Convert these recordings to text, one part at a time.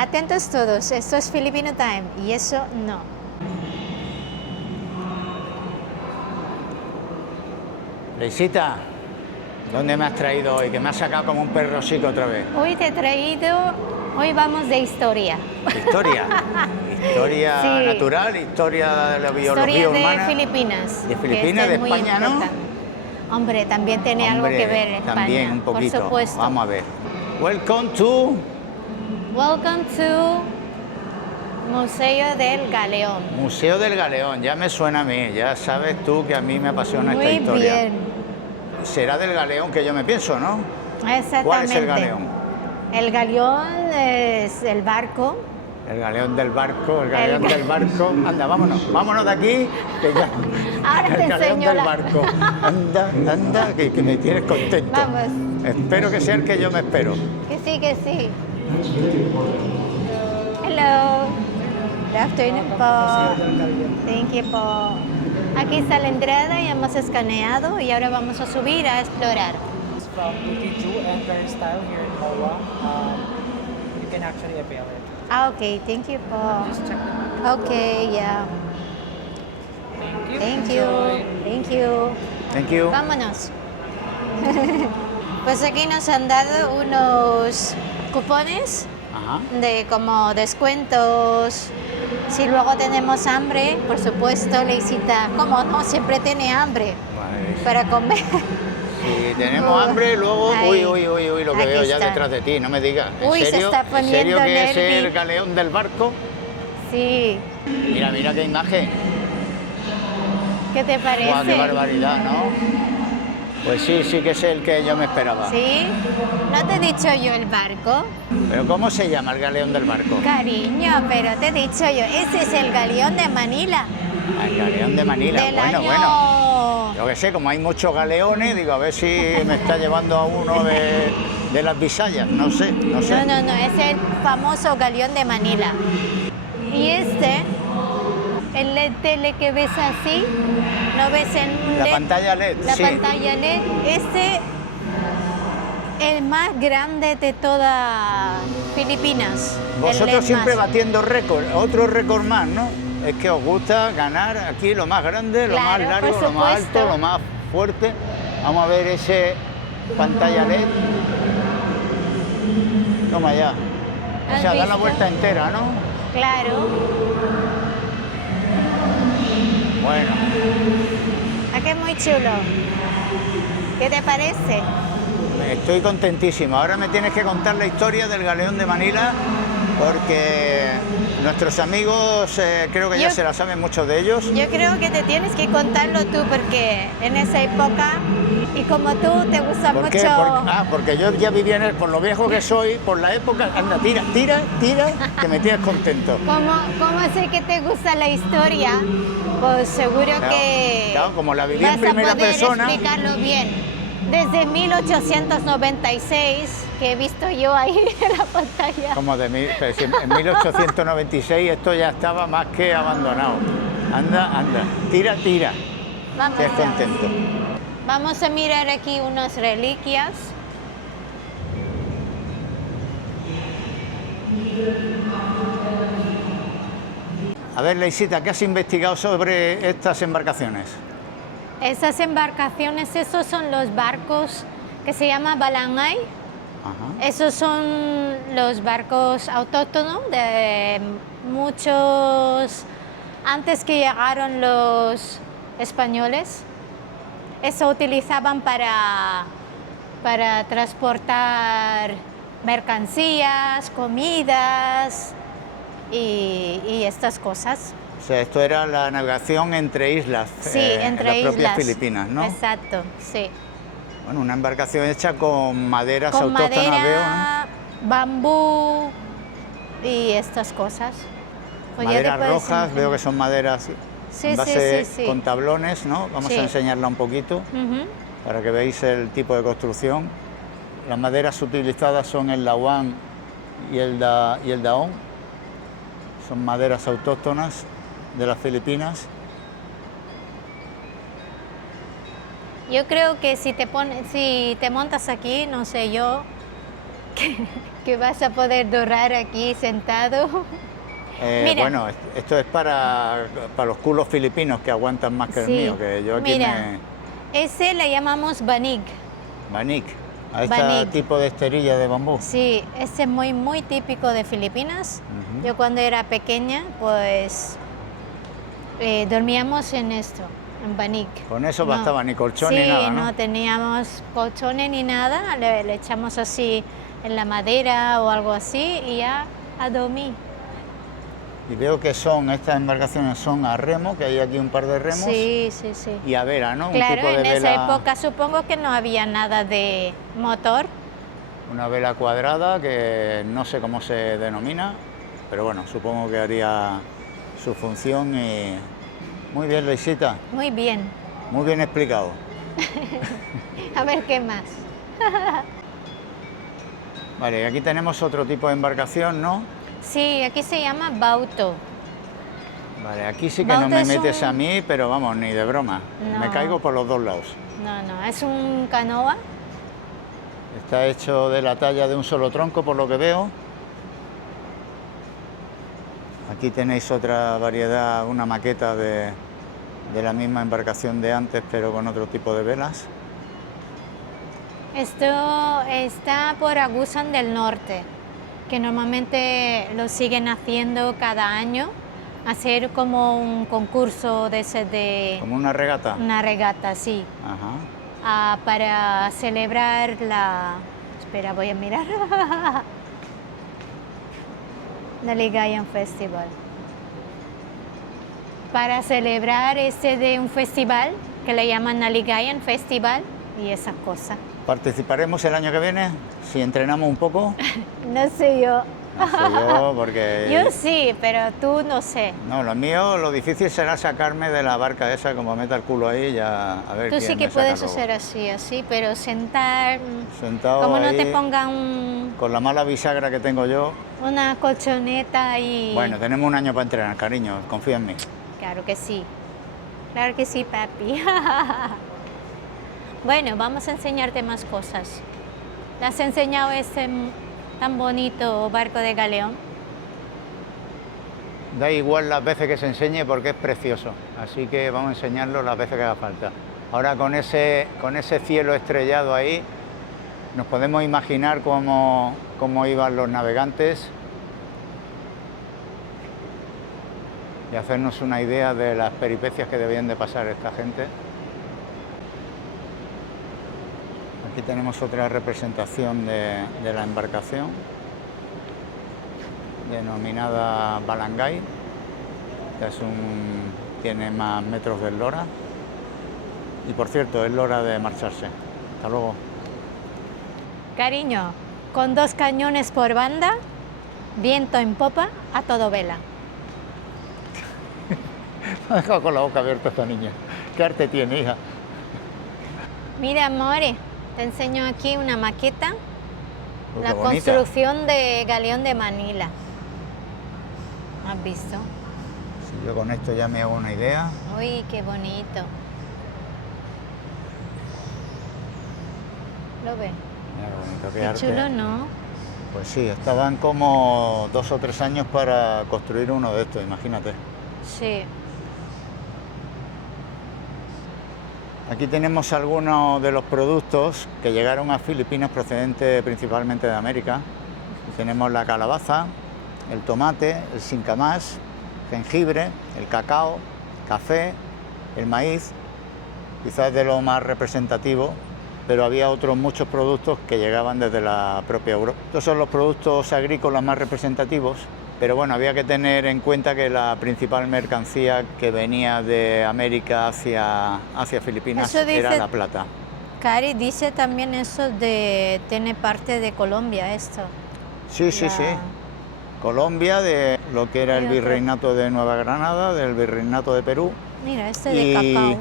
Atentos todos, esto es Filipino Time y eso no. Leisita, ¿dónde me has traído hoy? Que me has sacado como un perro chico otra vez. Hoy vamos de historia. Historia. Historia Sí. natural, historia de la biología Historia humana. de Filipinas. De que Filipinas, esto de es muy España, ¿no? importante. Hombre, también tiene algo Hombre, que ver España. también un poquito. Por supuesto. Vamos a ver. Welcome to Welcome to Museo del Galeón. Museo del Galeón. Ya me suena a mí, ya sabes tú que a mí me apasiona esta Muy historia. bien. Será del Galeón que yo me pienso, ¿no? Exactamente. ¿Cuál es el Galeón? El galeón es el barco. El galeón del barco, el galeón del barco. Anda, vámonos de aquí. Que ya. Ahora te El galeón enseño del la- barco. Anda, que me tienes contento. Vamos. Espero que sea el que yo me espero. Que sí, que sí. Hello. Good afternoon po. Thank you po. Aquí está la entrada y hemos escaneado y ahora vamos a subir a explorar. It's from Utiju and Style here in MOA. You can actually avail it. Ah, ok, thank you po. Just check the map. Ok, yeah. Thank you. Thank you. Enjoy. Thank you. Thank you. Vámonos. Pues aquí nos han dado unos cupones Ajá. de como descuentos. Si luego tenemos hambre, por supuesto, Leisita, ¿cómo no? Siempre tiene hambre Vale. para comer. Si tenemos hambre, luego, Ahí. uy, lo que Aquí veo ya está. detrás de ti, no me digas. ¿En Uy, se serio? está ¿En serio poniendo que es nervi. el galeón del barco? Sí, Mira qué imagen. ¿qué te parece? Guau, qué barbaridad, ¿no? Pues sí que es el que yo me esperaba. ¿Sí? ¿No te he dicho yo el barco? ¿Pero cómo se llama el galeón del barco? Cariño, pero te he dicho yo, ese es el galeón de Manila. El galeón de Manila. Del Bueno, año... bueno. Yo que sé, como hay muchos galeones, digo, a ver si me está llevando a uno de las Bisayas. No sé. No, es el famoso galeón de Manila. Y el LED tele que ves así, ¿no ves el La LED? pantalla LED, La sí. pantalla LED, el más grande de toda Filipinas. el LED Vosotros siempre más. batiendo récord, otro récord más, ¿no? Es que os gusta ganar aquí lo más grande, lo más Claro, largo, por lo más supuesto. alto, lo más fuerte. Vamos a ver ese pantalla LED. Toma ya. O ¿Has sea, da la visto? vuelta entera, ¿no? Claro, Bueno, aquí es muy chulo. ¿Qué te parece? estoy contentísimo. Ahora me tienes que contar la historia del galeón de Manila, porque nuestros amigos creo que ya Yo- se la saben muchos de ellos. Yo creo que te tienes que contarlo tú porque en esa época y como tú te gusta ¿Por mucho... qué? Porque yo ya vivía por lo viejo que soy, por la época. Anda, tira, que me tienes contento. ¿Cómo sé que te gusta la historia? Pues seguro que claro, como la viví vas en primera a poder persona. explicarlo bien. Desde 1896, que he visto yo ahí en la pantalla. Como pero si en 1896 esto ya estaba más que abandonado. Anda, tira, Vamos, que es contento. Vamos a mirar aquí unas reliquias. A ver, Leisita, ¿qué has investigado sobre estas embarcaciones? Esas embarcaciones, esos son los barcos que se llama balangay. Ajá. Esos son los barcos autóctonos de muchos antes que llegaron los españoles. Eso utilizaban para transportar mercancías, comidas y estas cosas. O sea, esto era la navegación entre islas, Sí, en entre las islas. propias Filipinas, ¿no? Exacto, sí. Bueno, una embarcación hecha con maderas Con autóctonas, veo, madera, bambú y estas cosas. ¿no? Pues ya te Maderas puedes rojas, imaginar. veo que son maderas Sí, en sí, base sí, sí. con tablones, ¿no? Vamos Sí. a enseñarla un poquito Ujú. para que veáis el tipo de construcción. Las maderas utilizadas son el lawan y el daón. Son maderas autóctonas de las Filipinas. Yo creo que si te montas aquí, no sé yo, que vas a poder dorar aquí sentado. Mira. Bueno, esto es para los culos filipinos que aguantan más que el Sí, mío, que yo aquí mira, ese le llamamos banig. Banik, a este Banik. tipo de esterilla de bambú. Sí, ese es muy, muy típico de Filipinas. Ujú. Yo cuando era pequeña, pues dormíamos en esto, en banig. Con eso No. bastaba, ni colchón Sí, ni nada, ¿no? no teníamos colchones ni nada, le echamos así en la madera o algo así y ya a dormir. Y veo que estas embarcaciones son a remo, que hay aquí un par de remos, Sí, sí, sí. y a vela, ¿no? Claro, un tipo de en esa vela, época supongo que no había nada de motor. una vela cuadrada que no sé cómo se denomina, pero bueno, supongo que haría su función y... Muy bien, Luisita, Muy bien. muy bien explicado. A ver qué más. Vale, y aquí tenemos otro tipo de embarcación, ¿no? Sí, aquí se llama bauto. Vale, aquí sí que no Bauta me es metes un- a mí, pero vamos, ni de broma. Me No. caigo por los dos lados. No, no, es un canoa. Está hecho de la talla de un solo tronco, por lo que veo. Aquí tenéis otra variedad, una maqueta de la misma embarcación de antes, pero con otro tipo de velas. Esto está por Agusan del Norte, que normalmente lo siguen haciendo cada año, hacer como un concurso de ese de Como una regata. una regata, sí, Ajá. para celebrar la... Espera, voy a mirar. Naligayan Festival. Para celebrar de un festival que le llaman Naligayan Festival y esas cosas. ¿Participaremos el año que viene? Si entrenamos un poco. No sé yo. No sé yo, porque... Yo sí, pero tú no sé. No, lo mío, lo difícil será sacarme de la barca esa, como meta el culo ahí, ya a ver Tú quién sí que me saca puedes luego. hacer así, pero sentar, Sentado como no ahí, te pongan con la mala bisagra que tengo yo. una colchoneta y... Bueno, tenemos un año para entrenar, cariño, confía en mí. Claro que sí. Claro que sí, papi. Bueno, vamos a enseñarte más cosas. ¿Le has enseñado tan bonito barco de galeón? Da igual las veces que se enseñe porque es precioso, así que vamos a enseñarlo las veces que haga falta. Ahora con ese cielo estrellado ahí, nos podemos imaginar cómo iban los navegantes y hacernos una idea de las peripecias que debían de pasar esta gente. Aquí tenemos otra representación de la embarcación, denominada Balangay. Esta tiene más metros de eslora. Y por cierto, es la hora de marcharse. Hasta luego. Cariño, con 2 cañones por banda, viento en popa, a todo vela. Me ha dejado con la boca abierta esta niña. ¿Qué arte tiene, hija? Mira, amore, te enseño aquí una maqueta, Uy, la qué bonita. construcción de Galeón de Manila. ¿Has visto? Si yo con esto ya me hago una idea. Uy, qué bonito. ¿Lo ves? Mira qué bonito, qué Qué arte. chulo, ¿no? Pues sí, estaban como 2 o 3 años para construir uno de estos, imagínate. Sí. Aquí tenemos algunos de los productos que llegaron a Filipinas procedentes principalmente de América. Tenemos la calabaza, el tomate, el sincamás, jengibre, el cacao, café, el maíz, quizás de lo más representativo, pero había otros muchos productos que llegaban desde la propia Europa. Estos son los productos agrícolas más representativos, pero bueno, había que tener en cuenta que la principal mercancía que venía de América hacia Filipinas Eso dice- era la plata. Cari dice también eso tiene parte de Colombia esto. Sí, sí, La- sí. Colombia, de lo que era el Hay otro. virreinato de Nueva Granada, del virreinato de Perú, Mira, este de cacao.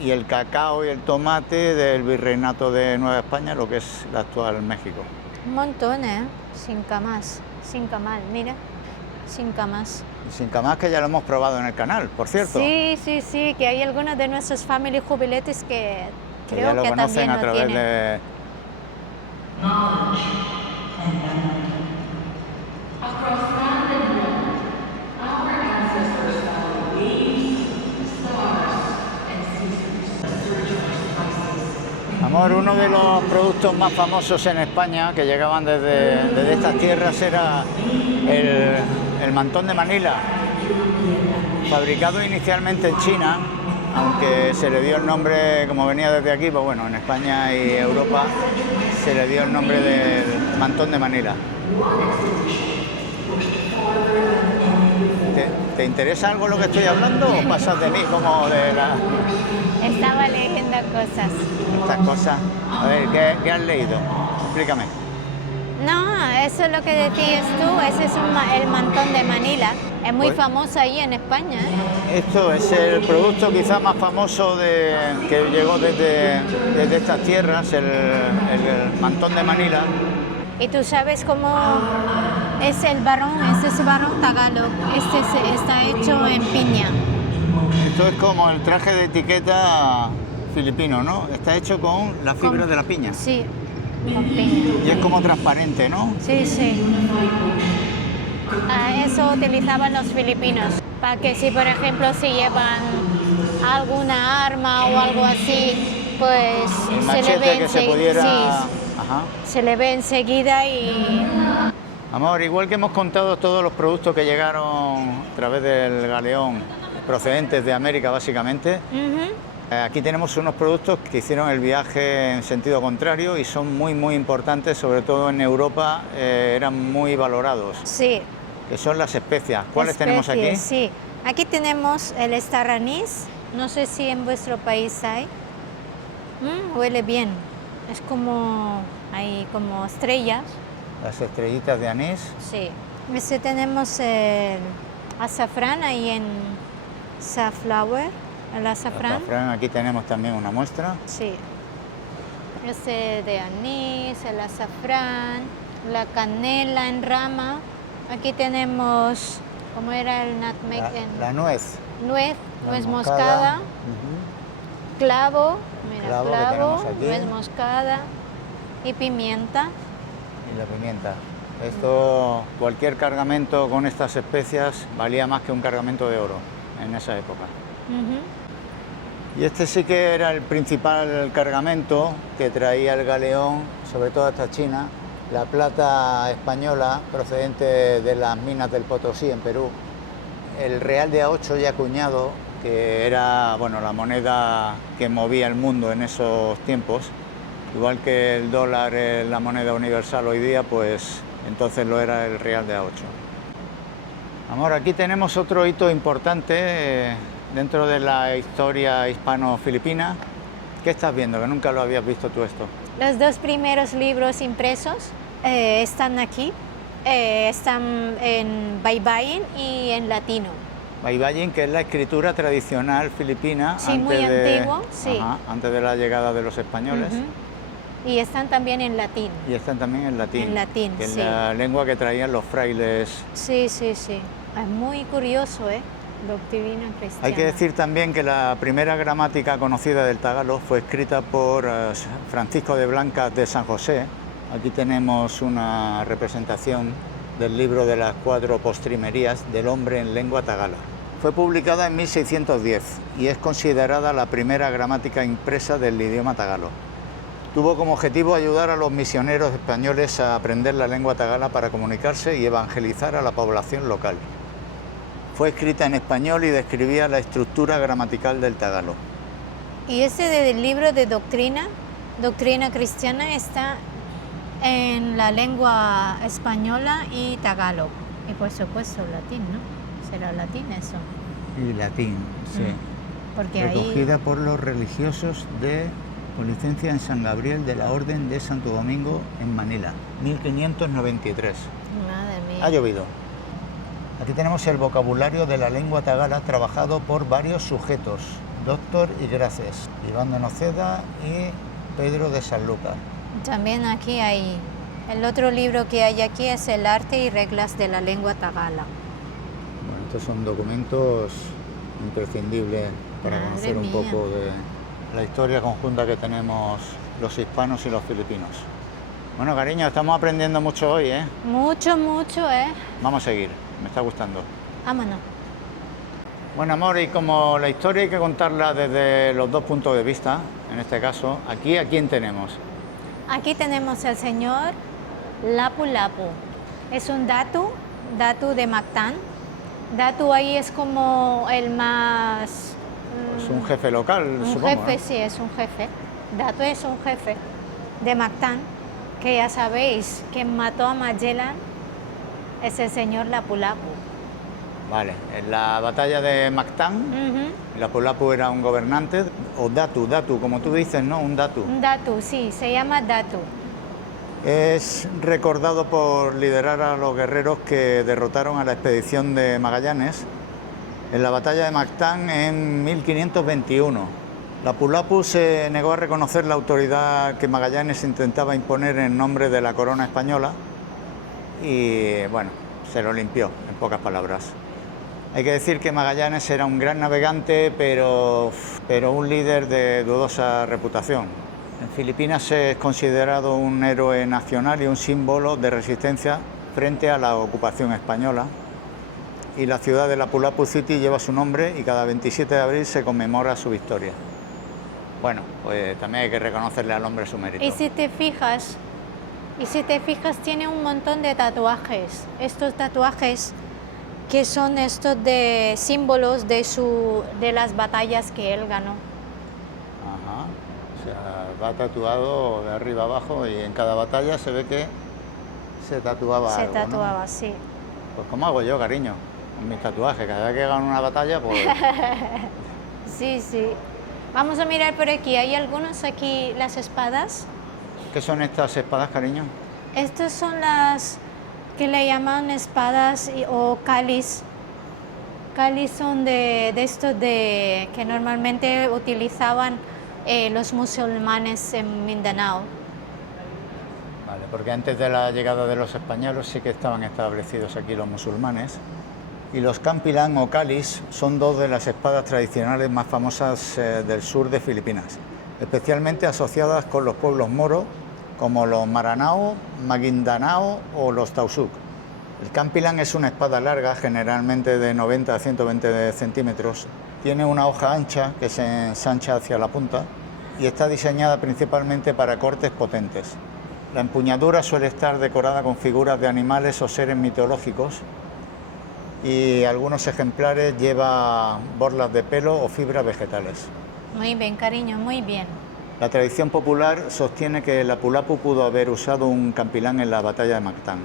y el cacao y el tomate del virreinato de Nueva España, lo que es la actual México. Un montón, ¿eh? Sin camas, sin camal, mira. Sin camas. Y sin más que ya lo hemos probado en el canal, por cierto. Sí, sí, sí, que hay algunos de nuestros family jubiletes que Que creo ya lo que conocen también a lo través tienen. de... Amor, uno de los productos más famosos en España que llegaban desde estas tierras era el mantón de Manila, fabricado inicialmente en China, aunque se le dio el nombre, como venía desde aquí, pues bueno, en España y Europa se le dio el nombre del mantón de Manila. ¿Te interesa algo lo que estoy hablando o pasas de mí como de la... Estaba leyendo cosas. estas cosas? A ver, ¿qué has leído? Explícame. No, eso es lo que decías tú, ese es el mantón de Manila. Es muy Pues- famoso ahí en España, ¿eh? Esto es el producto quizás más famoso que llegó desde estas tierras, el mantón de Manila. Y tú sabes cómo es el barrón, ese barrón tagalog, está hecho en piña. Esto es como el traje de etiqueta filipino, ¿no? Está hecho con la fibra Con- de la piña. Sí, con piña. Y es como transparente, ¿no? Sí, sí. Eso utilizaban los filipinos, para que si por ejemplo si llevan alguna arma o algo así, pues El se le machete ve que se pudiera... sí, Ajá. se le ve enseguida y Amor, igual que hemos contado todos los productos que llegaron a través del galeón, procedentes de América básicamente, Ujú. aquí tenemos unos productos que hicieron el viaje en sentido contrario y son muy importantes, sobre todo en Europa, eran muy valorados, Sí. que son las especias. ¿Cuáles tenemos aquí? Especies, sí. Aquí tenemos el star anís, no sé si en vuestro país hay. Huele bien, es como, hay como estrellas. Las estrellitas de anís. Sí. Tenemos el azafrán ahí en Safflower, el azafrán. Azafrán, aquí tenemos también una muestra. Sí. Este de anís, el azafrán, la canela en rama. Aquí tenemos, ¿cómo era el nutmeg? La nuez. Nuez, nuez moscada. moscada, Ujú. clavo, mira, Clavo que clavo, tenemos aquí. nuez moscada y pimienta. Y la pimienta. Esto, cualquier cargamento con estas especias valía más que un cargamento de oro en esa época. Ujú. Y este sí que era el principal cargamento que traía el galeón, sobre todo hasta China, la plata española procedente de las minas del Potosí en Perú, el real de A8 ya acuñado, que era bueno, la moneda que movía el mundo en esos tiempos. Igual que el dólar es la moneda universal hoy día, pues entonces lo era el real de A8. Amor, aquí tenemos otro hito importante dentro de la historia hispano-filipina. ¿Qué estás viendo? Que nunca lo habías visto tú esto. Los dos primeros libros impresos están aquí, están en baybayin y en latino. Baybayin, que es la escritura tradicional filipina Sí, muy antiguo, sí. Ajá, antes de la llegada de los españoles. Ujú. Y están también en latín. Y están también en latín. En latín, que es sí. la lengua que traían los frailes. Sí, sí, sí. Es muy curioso, ¿eh? Doctrina cristiana. Hay que decir también que la primera gramática conocida del tagalo fue escrita por Francisco de Blancas de San José. Aquí tenemos una representación del libro de las 4 postrimerías del hombre en lengua tagala. Fue publicada en 1610 y es considerada la primera gramática impresa del idioma tagalo. Tuvo como objetivo ayudar a los misioneros españoles a aprender la lengua tagala para comunicarse y evangelizar a la población local. Fue escrita en español y describía la estructura gramatical del tagalo. Y del libro de doctrina cristiana, está en la lengua española y tagalog. Y por supuesto latín, ¿no? Será latín eso. Y latín, sí. Porque Recogida por los religiosos con licencia en San Gabriel de la Orden de Santo Domingo en Manila, 1593. ahí, madre mía. Ha llovido. Aquí tenemos el vocabulario de la lengua tagala trabajado por varios sujetos, Doctor y Graces, Iván de Noceda y Pedro de Sanlúcar. También aquí hay, el otro libro que hay aquí es El arte y reglas de la lengua tagala. Bueno, estos son documentos imprescindibles para Madre conocer un mía. poco de la historia conjunta que tenemos los hispanos y los filipinos. Bueno, cariño, estamos aprendiendo mucho hoy, ¿eh? Mucho, mucho, ¿eh? Vamos a seguir, me está gustando. Vámonos. Bueno, amor, y como la historia hay que contarla desde los dos puntos de vista, en este caso, aquí, ¿a quién tenemos? Aquí tenemos al señor Lapu Lapu. Es un datu de Mactán. Datu ahí es como el más... Es un jefe local, un supongo. jefe, ¿no? sí, es un jefe. Datu es un jefe de Mactán, que ya sabéis, quien mató a Magellan es el señor Lapu Lapu. Vale, en la batalla de Mactán, Ujú. Lapu Lapu era un gobernante, o datu, como tú dices, ¿no? Un datu. Un Datu, sí, se llama Datu. Es recordado por liderar a los guerreros que derrotaron a la expedición de Magallanes en la batalla de Mactán en 1521. Lapu Lapu se negó a reconocer la autoridad que Magallanes intentaba imponer en nombre de la corona española y, bueno, se lo limpió, en pocas palabras. Hay que decir que Magallanes era un gran navegante, pero un líder de dudosa reputación. En Filipinas es considerado un héroe nacional y un símbolo de resistencia frente a la ocupación española. Y la ciudad de Lapu Lapu City lleva su nombre y cada 27 de abril se conmemora su victoria. Bueno, pues también hay que reconocerle al hombre su mérito. Y si te fijas, tiene un montón de tatuajes. Estos tatuajes que son estos de símbolos de las batallas que él ganó. Ajá. O sea, va tatuado de arriba abajo y en cada batalla se ve que se tatuaba Se algo, ¿no? tatuaba, sí. Pues como hago yo, cariño, con mis tatuajes. Cada vez que gano una batalla, pues... Sí, sí. Vamos a mirar por aquí. Hay algunos aquí, las espadas. ¿Qué son estas espadas, cariño? Estas son las que le llaman espadas o cáliz. Cáliz son de estos que normalmente utilizaban los musulmanes en Mindanao. Vale, porque antes de la llegada de los españoles sí que estaban establecidos aquí los musulmanes. Y los campilan o cáliz son dos de las espadas tradicionales más famosas del sur de Filipinas, especialmente asociadas con los pueblos moros como los Maranao, Maguindanao o los Tausug. El campilan es una espada larga, generalmente de 90 a 120 centímetros. Tiene una hoja ancha que se ensancha hacia la punta y está diseñada principalmente para cortes potentes. La empuñadura suele estar decorada con figuras de animales o seres mitológicos y algunos ejemplares lleva borlas de pelo o fibras vegetales. Muy bien, cariño, muy bien. La tradición popular sostiene que Lapu Lapu pudo haber usado un campilán en la batalla de Mactán,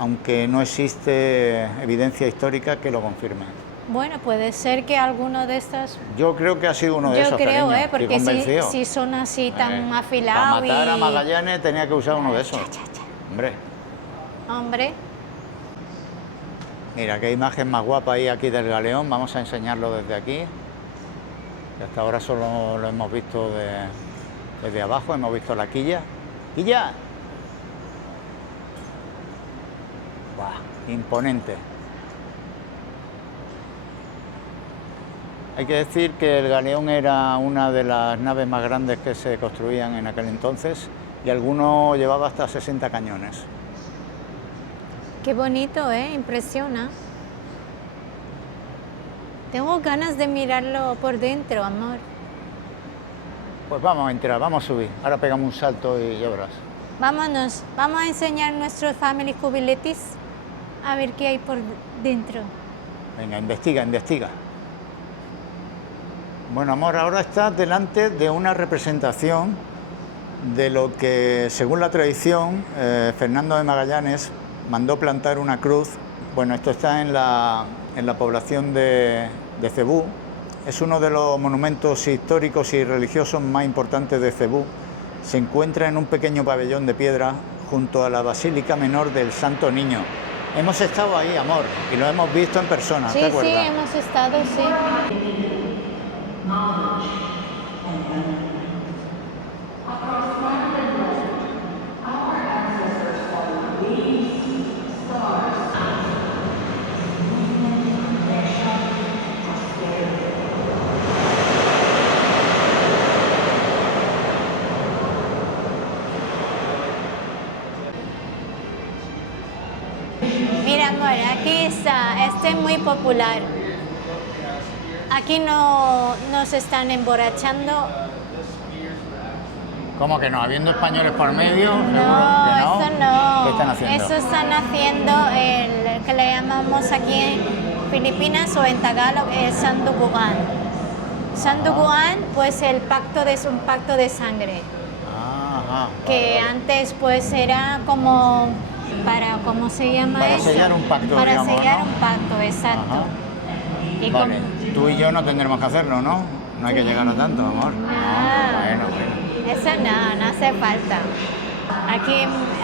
aunque no existe evidencia histórica que lo confirme. Bueno, puede ser que alguno de estos... Yo creo que ha sido uno de Yo esos, creo, cariño, estoy porque convencido. si son así tan Para afilados matar a Magallanes tenía que usar uno de esos. Hombre, Hombre, mira qué imagen más guapa hay aquí del galeón. Vamos a enseñarlo desde aquí. Que hasta ahora solo lo hemos visto desde abajo, hemos visto la quilla. ¡Quilla! ¡Buah! Imponente. Hay que decir que el galeón era una de las naves más grandes que se construían en aquel entonces y alguno llevaba hasta 60 cañones. qué bonito, impresiona. Tengo ganas de mirarlo por dentro, amor. Pues vamos a entrar, vamos a subir. Ahora pegamos un salto y ya verás. Vámonos, vamos a enseñar nuestros family cubiletis a ver qué hay por dentro. Venga, investiga, investiga. Bueno, amor, ahora estás delante de una representación de lo que, según la tradición, Fernando de Magallanes mandó plantar una cruz. Bueno, esto está en la población de Cebú. Es uno de los monumentos históricos y religiosos más importantes de Cebú. Se encuentra en un pequeño pabellón de piedra junto a la Basílica Menor del Santo Niño. Hemos estado ahí, amor, y lo hemos visto en persona, Sí, ¿te acuerdas? sí, hemos estado, sí. Mira, amor, aquí está, este es muy popular. aquí no nos están emborrachando. ¿Cómo que no? Habiendo españoles por medio, seguro No, que no. eso no. ¿Qué están haciendo? Eso están haciendo el que le llamamos aquí en Filipinas o en Tagalog el sanduguan. Sanduguan, pues el pacto es un pacto de sangre. Ajá. Que Vale, vale. antes pues era como para, ¿cómo se llama Para eso? sellar un pacto, Para digamos, sellar ¿no? un pacto, exacto. Ajá. Y Vale, como- tú y yo no tendremos que hacerlo, ¿no? No hay que llegar a tanto, amor. No, bueno, bueno. Eso no hace falta.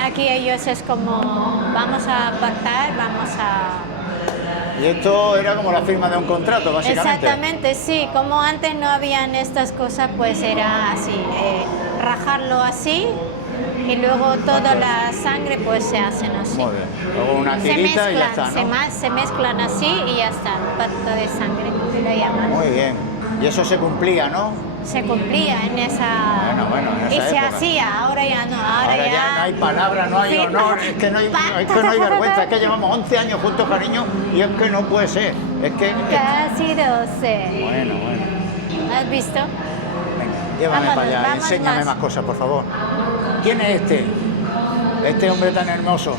Aquí ellos es como, vamos a pactar, vamos a... Y esto era como la firma de un contrato, básicamente. Exactamente, sí. Como antes no habían estas cosas, pues era así, rajarlo así y luego toda la sangre pues se hacen así. Muy bien. Luego una Se tirita y ya mezclan, está, ¿no? se mezclan así y ya está, pacto de sangre, que le llaman. Muy bien. Y eso se cumplía, ¿no? Se cumplía en esa... Bueno, en y esa se época. hacía, ahora ya no, Ahora ya no hay palabra, no hay firma, honor, es que no hay, es que no hay vergüenza, es que llevamos 11 años juntos, cariño, y es que no puede ser. Es que... Casi 12. Bueno. ¿Has visto? Venga, llévame Vámonos, para allá, vamos enséñame más. más cosas, por favor. ¿Quién es este? Este hombre tan hermoso.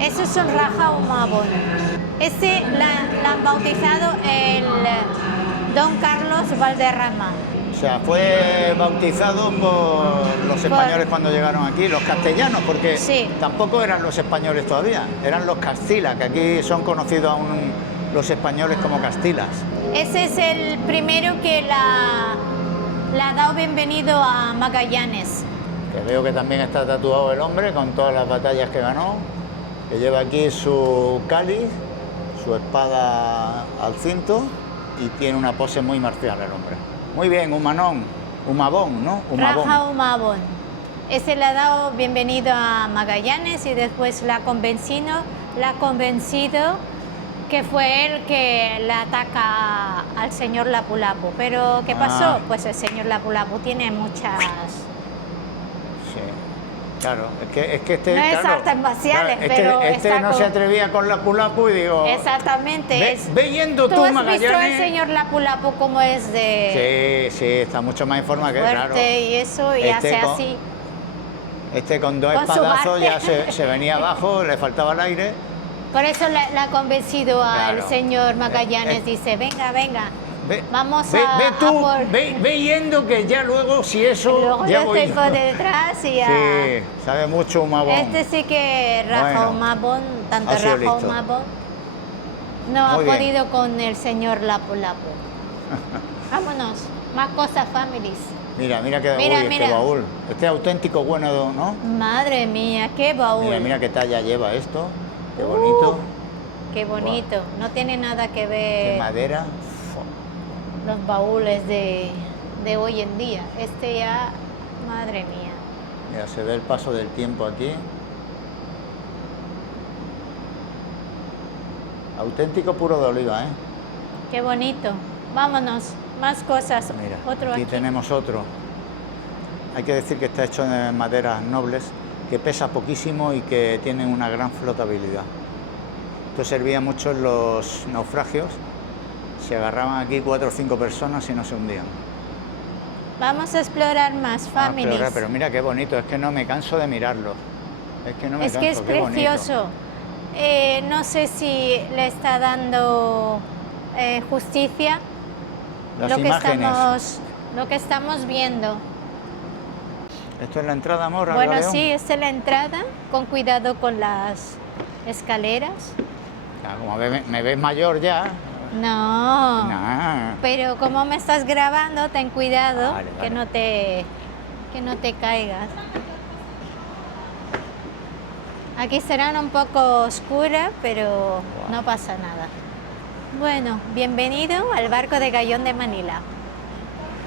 Eso es un raja o mabón. Ese la han bautizado el Don Carlos Valderrama. O sea, fue bautizado por los españoles cuando llegaron aquí, los castellanos, porque Sí. tampoco eran los españoles todavía, eran los castilas, que aquí son conocidos aún los españoles como castilas. Ese es el primero que la ha dado bienvenido a Magallanes. Que veo que también está tatuado el hombre con todas las batallas que ganó, que lleva aquí su cáliz, su espada al cinto y tiene una pose muy marcial el hombre. Muy bien, Humanón, Humabón, ¿no? Humabón. Raja o mabón. Ese le ha dado bienvenido a Magallanes y después la ha convencido que fue él que le ataca al señor Lapu-Lapu. Pero ¿qué pasó? Ah. Pues el señor Lapu-Lapu tiene muchas... Sí, claro, es que este... No es claro, artes marciales, claro, pero este está no con- se atrevía con la Lapu-Lapu y digo... Exactamente. Ve yendo ¿Tú tú, has visto Magallanes? el señor Lapu-Lapu cómo es de Sí, está mucho más en forma que, fuerte claro. y eso? Y Este hace con- así. Este con dos Con su espadazos ya arte. se venía abajo, le faltaba el aire. Por eso la ha convencido al Claro. señor Magallanes. Eh. Dice, venga, venga. Ve, Vamos ve, a- ve tú, a por- ve yendo que ya luego, si eso, Luego ya yo voy estoy yo. por detrás y ya... Sí, sabe mucho Humabón. Este sí que raja Bueno, o mabón, tanto ha sido raja o listo. mabón. No ha Muy bien. podido con el señor Lapu-Lapu. Vámonos, más cosas, families. Mira qué, Mira, uy, mira. qué baúl. Este auténtico bueno, ¿no? Madre mía, qué baúl. Mira qué talla lleva esto. Qué bonito. Qué bonito. No tiene nada que Qué ver madera. los baúles de hoy en día. Este ya, madre mía. Mira, se ve el paso del tiempo aquí. Auténtico puro de oliva, ¿eh? Qué bonito. Vámonos, más cosas. Mira, Otro aquí aquí. tenemos otro. Hay que decir que está hecho de maderas nobles, que pesa poquísimo y que tienen una gran flotabilidad. Esto servía mucho en los naufragios. Se agarraban aquí 4 o 5 personas y no se hundían. Vamos a explorar más, families. Pero mira qué bonito, es que no me canso de mirarlo. Es que no me Es canso, que es qué bonito. precioso. No sé si le está dando justicia Las lo que imágenes. estamos viendo. ¿Esto es la entrada, amor, al Bueno, galeón? sí, esta es la entrada, con cuidado con las escaleras. Ya, como me ves mayor ya. No, Nah. pero como me estás grabando, ten cuidado Vale, que vale. que no te caigas. Aquí serán un poco oscura, pero no pasa nada. Bueno, bienvenido al barco de Gallón de Manila.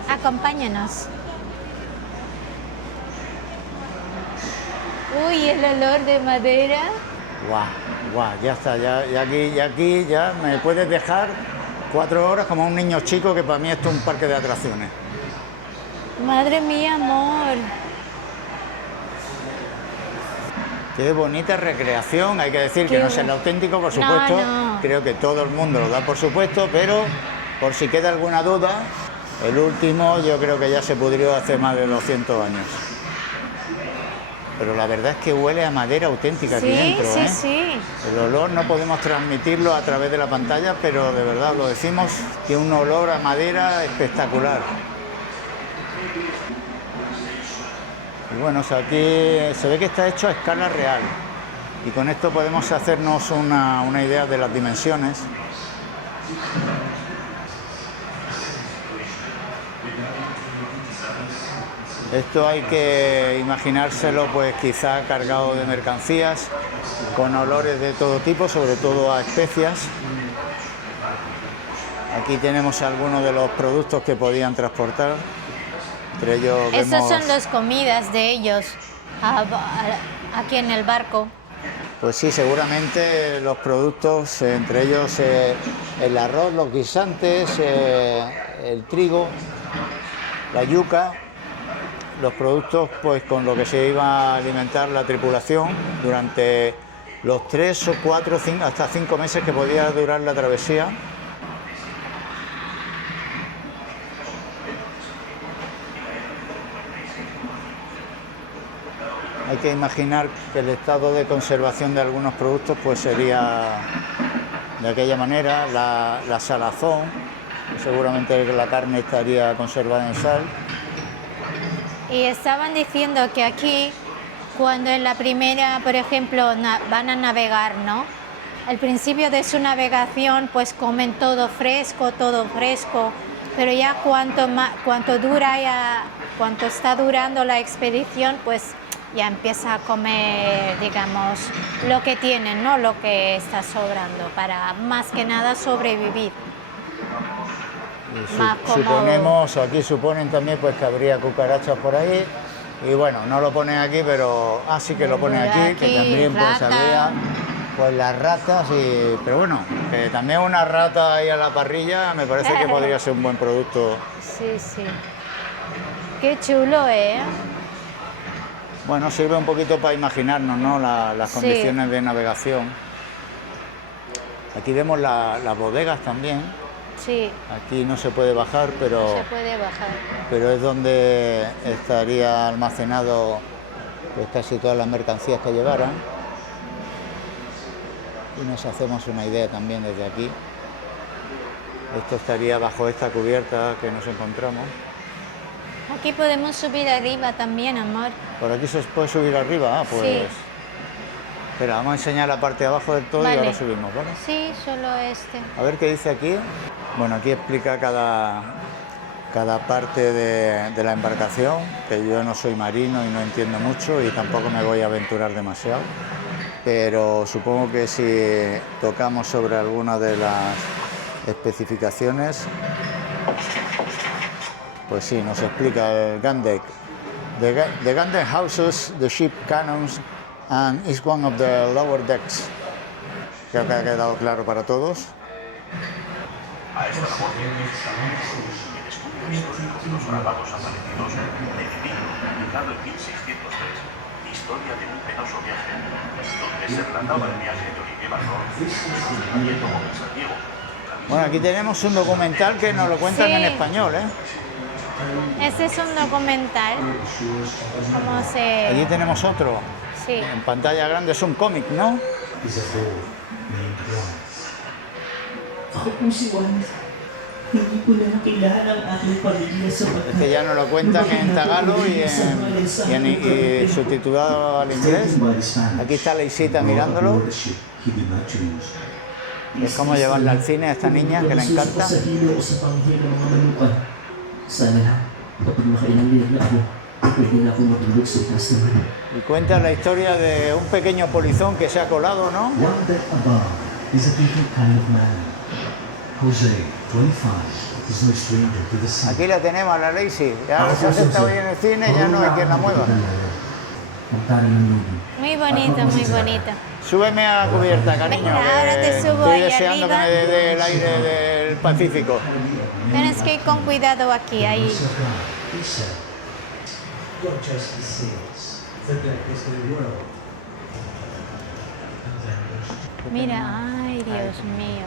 Acompáñanos. Uy, el olor de madera. Guau, ya está, ya aquí ya me puedes dejar 4 horas como un niño chico, que para mí esto es un parque de atracciones. Madre mía, amor. Qué bonita recreación, hay que decir que Qué no es el auténtico, por No, supuesto. no. Creo que todo el mundo lo da por supuesto, pero por si queda alguna duda, el último yo creo que ya se pudrió hace más de 200 años. Pero la verdad es que huele a madera auténtica aquí dentro, sí, ¿eh? sí. El olor no podemos transmitirlo a través de la pantalla, pero de verdad lo decimos, tiene un olor a madera espectacular. Y bueno, aquí se ve que está hecho a escala real. Y con esto podemos hacernos una idea de las dimensiones. Esto hay que imaginárselo pues quizá cargado de mercancías, con olores de todo tipo, sobre todo a especias. Aquí tenemos algunos de los productos que podían transportar. Entre ellos Esas vemos, son las comidas de ellos aquí en el barco. pues sí, seguramente los productos, entre ellos el arroz, los guisantes, el trigo, la yuca, los productos pues con lo que se iba a alimentar la tripulación durante los 3 o 4, hasta 5 meses que podía durar la travesía. Hay que imaginar que el estado de conservación de algunos productos pues sería de aquella manera, la salazón, seguramente la carne estaría conservada en sal. Y estaban diciendo que aquí, cuando en la primera, por ejemplo, van a navegar, ¿no? Al principio de su navegación, pues comen todo fresco, pero ya cuanto está durando la expedición, pues ya empieza a comer, digamos, lo que tienen, ¿no? Lo que está sobrando, para más que nada sobrevivir. Suponemos, aquí suponen también pues que habría cucarachas por ahí, y bueno, no lo ponen aquí, pero sí que lo ponen aquí, que también pues habría pues las ratas, pero bueno, que también una rata ahí a la parrilla me parece que podría ser un buen producto. Sí, sí. Qué chulo, ¿eh? Bueno, sirve un poquito para imaginarnos, ¿no? Las condiciones de navegación. Aquí vemos las bodegas también. Sí. Aquí no se puede bajar, pero, se puede bajar. Pero es donde estaría almacenado pues casi todas las mercancías que llevaran. Y nos hacemos una idea también desde aquí. Esto estaría bajo esta cubierta que nos encontramos. Aquí podemos subir arriba también, amor. Por aquí se puede subir arriba, pues. Sí. Espera, vamos a enseñar la parte de abajo del todo y ahora subimos, ¿vale? Sí, solo este. A ver qué dice aquí. Bueno, aquí explica cada parte de la embarcación, que yo no soy marino y no entiendo mucho y tampoco me voy a aventurar demasiado, pero supongo que si tocamos sobre alguna de las especificaciones, pues sí, nos explica el gun deck. The gun deck houses the ship cannons and is one of the lower decks. Creo que ha quedado claro para todos. A esta labor el estudio histórico de los grabados aparecidos de Divino, publicado en 1603, Historia de un penoso viaje, donde se relataba el viaje de Olivier Barrón, sustituyendo con el Santiago. Bueno, aquí tenemos un documental que nos lo cuentan en español, ¿eh? Este es un documental. Allí tenemos otro. Sí. En pantalla grande, es un cómic, ¿no? Este ya nos lo cuentan en tagalo y subtitulado al inglés. Aquí está Leisita mirándolo. Es como llevarla al cine a esta niña que le encanta. Y cuenta la historia de un pequeño polizón que se ha colado, ¿no? Aquí la tenemos a la Lacey. Ya se está hoy en el cine, ya no hay quien la mueva. Muy bonita, muy bonita. Súbeme a la cubierta, cariño. Venga, ahora te subo estoy ahí deseando arriba. que me dé el aire del Pacífico. Tienes que ir con cuidado aquí, ahí. Mira, ay, Dios mío.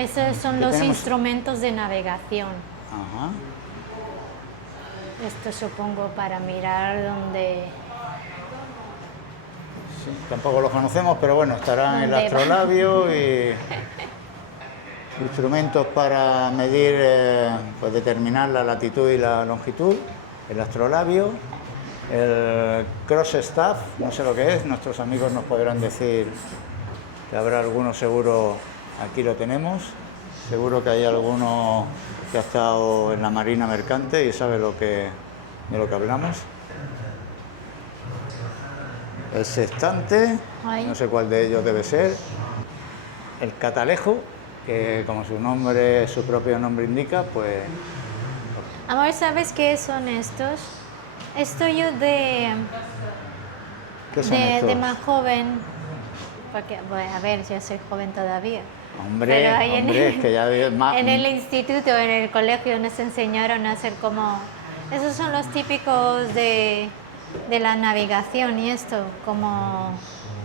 Esos son ¿Qué los tenemos? instrumentos de navegación. Ajá. Esto supongo para mirar dónde... Sí, tampoco los conocemos, pero bueno, estarán el ¿Dónde va? astrolabio y instrumentos para medir, pues determinar la latitud y la longitud, el astrolabio, el cross staff, no sé lo que es, nuestros amigos nos podrán decir, que habrá alguno seguro, aquí lo tenemos, seguro que hay alguno que ha estado en la marina mercante y sabe de lo que hablamos. El sextante, Ay. no sé cuál de ellos debe ser. El catalejo, que como su propio nombre indica, pues... Amor, ¿sabes qué son estos? Estoy yo ¿Qué son estos? de más joven, porque, bueno, a ver, yo soy joven todavía. Hombre, Pero ahí es que ya es más... en el instituto, en el colegio nos enseñaron a hacer como... Esos son los típicos de la navegación y esto, como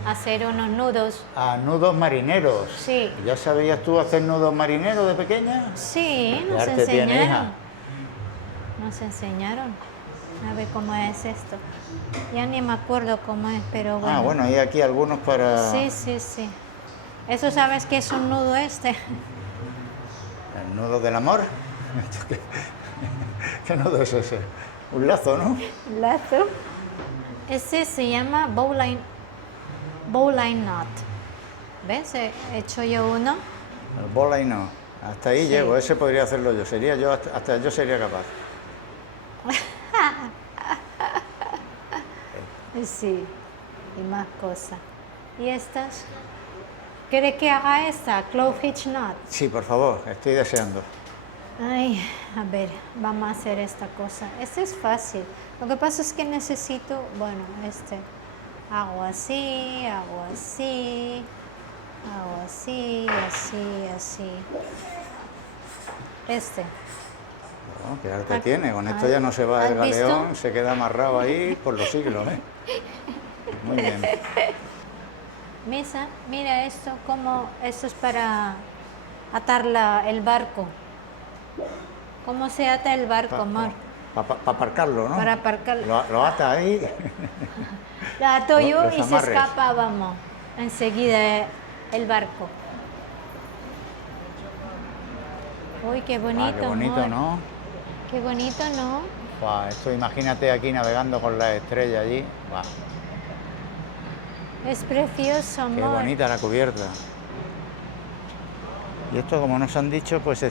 hacer unos nudos. Ah, nudos marineros. Sí. ¿Ya sabías tú hacer nudos marineros de pequeña? Sí, ¿Qué nos arte tiene, hija? enseñaron. Nos enseñaron. A ver cómo es esto. Ya ni me acuerdo cómo es, pero bueno. Ah, bueno, hay aquí algunos para... Sí, sí, sí. ¿Eso sabes qué es un nudo este? El nudo del amor. ¿Qué nudo es ese? Un lazo, ¿no? Lazo. Ese se llama bowline knot. ¿Ves? He hecho yo uno. El bola y no. Hasta ahí Sí. llego, ese podría hacerlo yo. Hasta yo sería capaz. Sí. Y más cosas. ¿Y estas? ¿Quiere que haga esta? Clove-hitch knot. Sí, por favor, estoy deseando. Ay, a ver, vamos a hacer esta cosa. Este es fácil. Lo que pasa es que necesito, bueno, hago así, hago así, hago así, así, así. Oh, ¿qué arte Ah, tiene? Con esto ah, ya no se va el ¿has visto? galeón, se queda amarrado ahí por los siglos, ¿eh? Muy bien. Misa, mira esto, esto es para atar el barco. ¿Cómo se ata el barco, amor? Para aparcarlo, ¿no? Para aparcarlo. Lo ata ahí. Lo ato yo Los y se amarres. escapa, vamos, enseguida el barco. Uy, qué bonito, Ah, qué bonito, amor. ¿no? Qué bonito, ¿no? Buah, esto imagínate aquí navegando con la estrella allí. Buah, Es precioso, amor. qué bonita la cubierta. Y esto, como nos han dicho, pues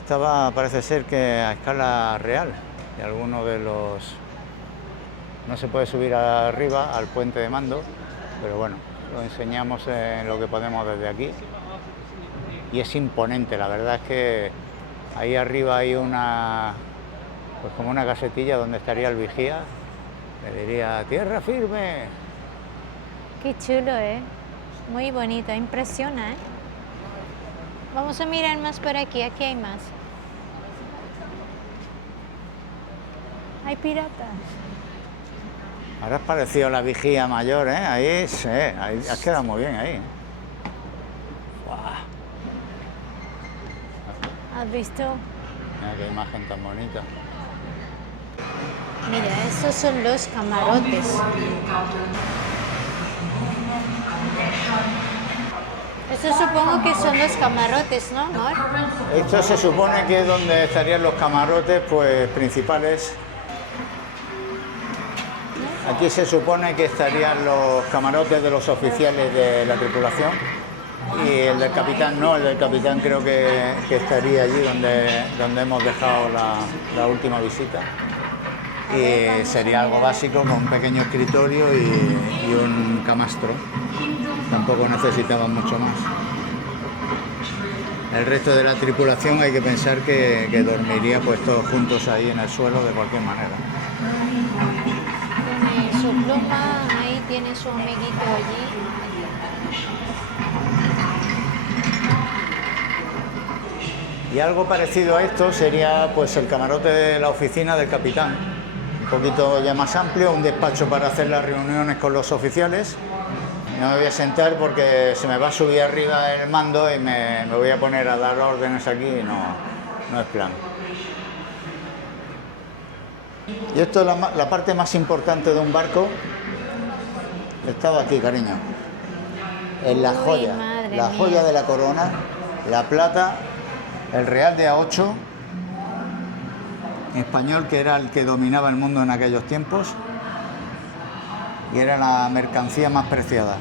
parece ser que a escala real. Y alguno de los... No se puede subir arriba al puente de mando, pero bueno, lo enseñamos en lo que podemos desde aquí. Y es imponente, la verdad es que ahí arriba hay pues como una casetilla donde estaría el vigía. Le diría, tierra firme. Qué chulo, ¿eh? Muy bonito, impresiona, ¿eh? Vamos a mirar más por aquí hay más. Hay piratas. Ahora has parecido la vigía mayor, ¿eh? Ahí, sí, ahí has quedado muy bien ahí. Buah, ¿Has visto? mira qué imagen tan bonita. Mira, esos son los camarotes. Eso supongo que son los camarotes, ¿no, amor? Esto se supone que es donde estarían los camarotes pues principales. Aquí se supone que estarían los camarotes de los oficiales de la tripulación y el del capitán no, el del capitán creo que estaría allí donde hemos dejado la última visita. Y sería algo básico con un pequeño escritorio y un camastro. Tampoco necesitaban mucho más. El resto de la tripulación hay que pensar que dormiría pues todos juntos ahí en el suelo de cualquier manera. Tiene su pluma, ahí tiene su amiguito allí. Y algo parecido a esto sería pues el camarote de la oficina del capitán. Un poquito ya más amplio, un despacho para hacer las reuniones con los oficiales No me voy a sentar porque se me va a subir arriba el mando y me voy a poner a dar órdenes aquí y no es plan. Y esto es la parte más importante de un barco. Estaba aquí, cariño. Es la joya, madre la mía. joya de la corona, la plata, el real de A8, español, que era el que dominaba el mundo en aquellos tiempos y era la mercancía más preciada.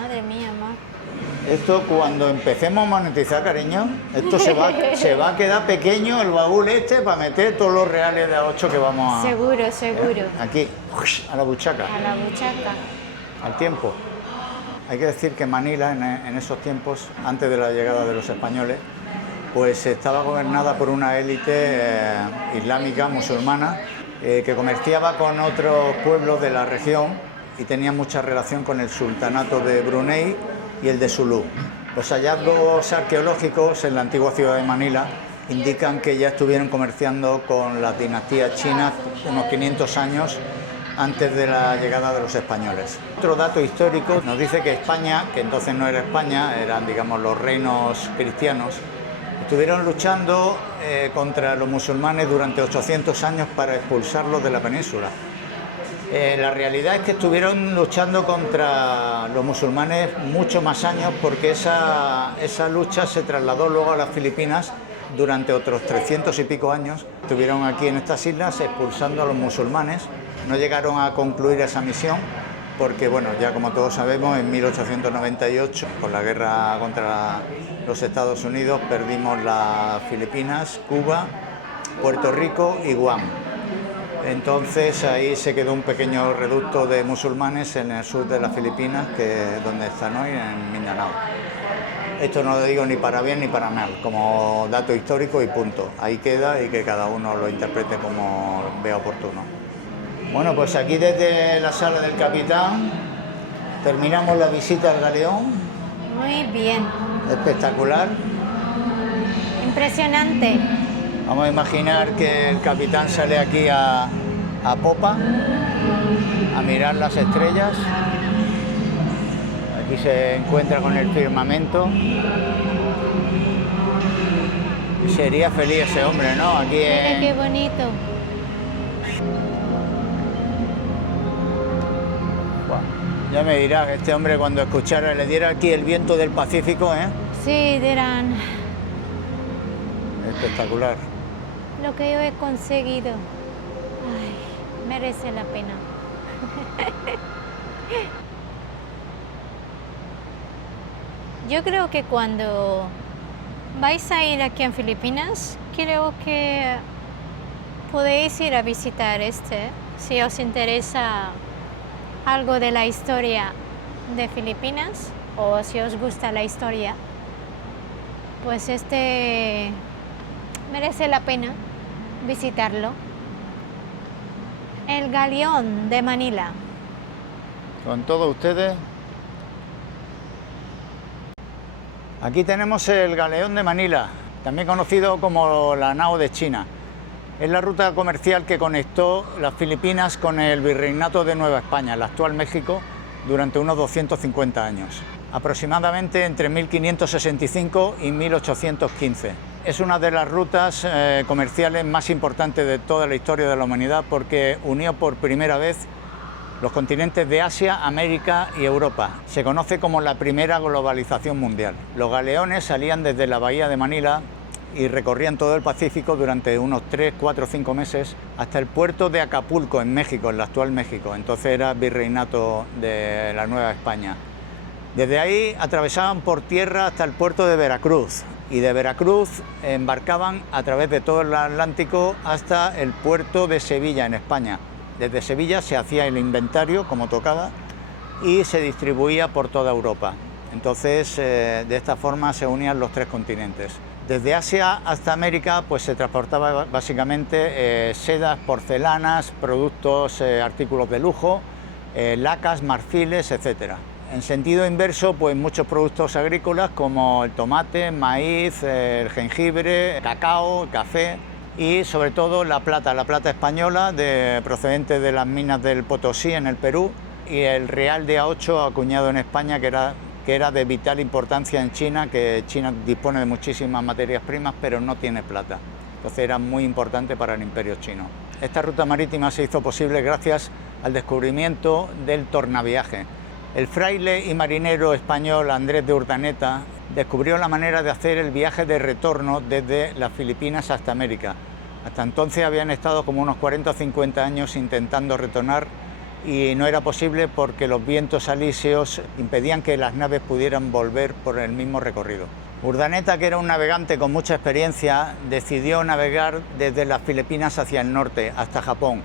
Madre mía, ma. Esto cuando empecemos a monetizar, cariño, esto se va a quedar pequeño el baúl este para meter todos los reales de A8 que vamos a... Seguro, seguro. Aquí, a la buchaca, A la buchaca. al tiempo. Hay que decir que Manila en esos tiempos, antes de la llegada de los españoles, pues estaba gobernada por una élite islámica, musulmana, que comerciaba con otros pueblos de la región y tenía mucha relación con el sultanato de Brunei y el de Zulú. Los hallazgos arqueológicos en la antigua ciudad de Manila indican que ya estuvieron comerciando con las dinastías chinas unos 500 años antes de la llegada de los españoles. Otro dato histórico nos dice que España, que entonces no era España, eran, digamos, los reinos cristianos, estuvieron luchando contra los musulmanes durante 800 años para expulsarlos de la península. La realidad es que estuvieron luchando contra los musulmanes mucho más años, porque esa lucha se trasladó luego a las Filipinas durante otros 300 y pico años. Estuvieron aquí en estas islas expulsando a los musulmanes. No llegaron a concluir esa misión porque, bueno, ya como todos sabemos, en 1898, con la guerra contra los Estados Unidos, perdimos las Filipinas, Cuba, Puerto Rico y Guam. Entonces ahí se quedó un pequeño reducto de musulmanes en el sur de las Filipinas, que es donde están hoy, en Mindanao. Esto no lo digo ni para bien ni para mal, como dato histórico y punto. Ahí queda y que cada uno lo interprete como vea oportuno. Bueno, pues aquí desde la sala del capitán terminamos la visita al galeón. Muy bien. Espectacular. Impresionante. Vamos a imaginar que el capitán sale aquí a popa, a mirar las estrellas. Aquí se encuentra con el firmamento. Y sería feliz ese hombre, ¿no? Aquí Mira qué bonito. Buah, ya me dirá este hombre cuando escuchara, le diera aquí el viento del Pacífico, ¿eh? Sí, dirán Espectacular. lo que yo he conseguido. Ay, merece la pena. Yo creo que cuando vais a ir aquí en Filipinas, creo que podéis ir a visitar si os interesa algo de la historia de Filipinas o si os gusta la historia, pues merece la pena visitarlo. El Galeón de Manila. Con todos ustedes. Aquí tenemos el Galeón de Manila, también conocido como la Nao de China. Es la ruta comercial que conectó las Filipinas con el Virreinato de Nueva España, el actual México, durante unos 250 años, aproximadamente entre 1565 y 1815. Es una de las rutas comerciales más importantes de toda la historia de la humanidad porque unió por primera vez los continentes de Asia, América y Europa. Se conoce como la primera globalización mundial. Los galeones salían desde la bahía de Manila y recorrían todo el Pacífico durante unos 3, 4, 5 meses hasta el puerto de Acapulco, en México, en el actual México. Entonces era virreinato de la Nueva España. Desde ahí atravesaban por tierra hasta el puerto de Veracruz y de Veracruz embarcaban a través de todo el Atlántico hasta el puerto de Sevilla, en España. Desde Sevilla se hacía el inventario, como tocaba, y se distribuía por toda Europa. Entonces, de esta forma se unían los tres continentes. Desde Asia hasta América pues se transportaba básicamente sedas, porcelanas, productos, artículos de lujo, lacas, marfiles, etc. En sentido inverso, pues muchos productos agrícolas como el tomate, maíz, el jengibre, cacao, café y sobre todo la plata española procedente de las minas del Potosí en el Perú y el real de A8 acuñado en España, que era de vital importancia en China, que China dispone de muchísimas materias primas, pero no tiene plata. Entonces era muy importante para el imperio chino. Esta ruta marítima se hizo posible gracias al descubrimiento del tornaviaje. El fraile y marinero español Andrés de Urdaneta descubrió la manera de hacer el viaje de retorno desde las Filipinas hasta América. Hasta entonces habían estado como unos 40 o 50 años intentando retornar y no era posible porque los vientos alisios impedían que las naves pudieran volver por el mismo recorrido. Urdaneta, que era un navegante con mucha experiencia, decidió navegar desde las Filipinas hacia el norte, hasta Japón.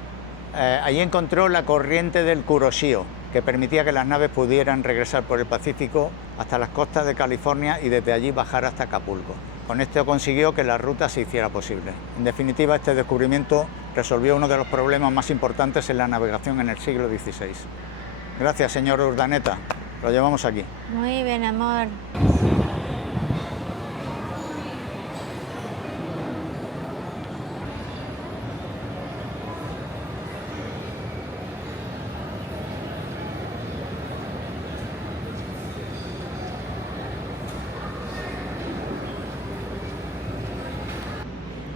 Allí encontró la corriente del Kuroshio, que permitía que las naves pudieran regresar por el Pacífico hasta las costas de California y desde allí bajar hasta Acapulco. Con esto consiguió que la ruta se hiciera posible. En definitiva, este descubrimiento resolvió uno de los problemas más importantes en la navegación en el siglo XVI. Gracias, señor Urdaneta. Lo llevamos aquí. Muy bien, amor.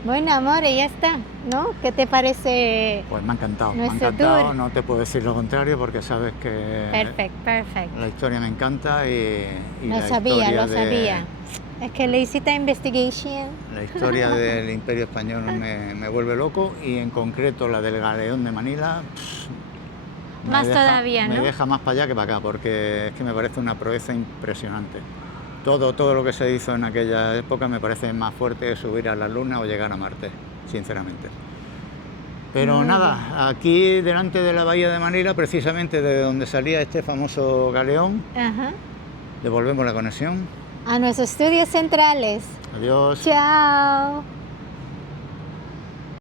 Bueno, amor, y ya está, ¿no? ¿Qué te parece? Pues me ha encantado, Nuestro tour. no te puedo decir lo contrario porque sabes que Perfecto. la historia me encanta y Lo la sabía, historia lo sabía. Es que le hiciste investigation. La historia del Imperio Español me vuelve loco y en concreto la del Galeón de Manila Más todavía, ¿no? Me deja más para allá que para acá porque es que me parece una proeza impresionante. Todo lo que se hizo en aquella época me parece más fuerte que subir a la Luna o llegar a Marte, sinceramente. Pero nada, aquí delante de la bahía de Manila, precisamente de donde salía este famoso galeón, Ajá. devolvemos la conexión. A nuestros estudios centrales. Adiós. Chao.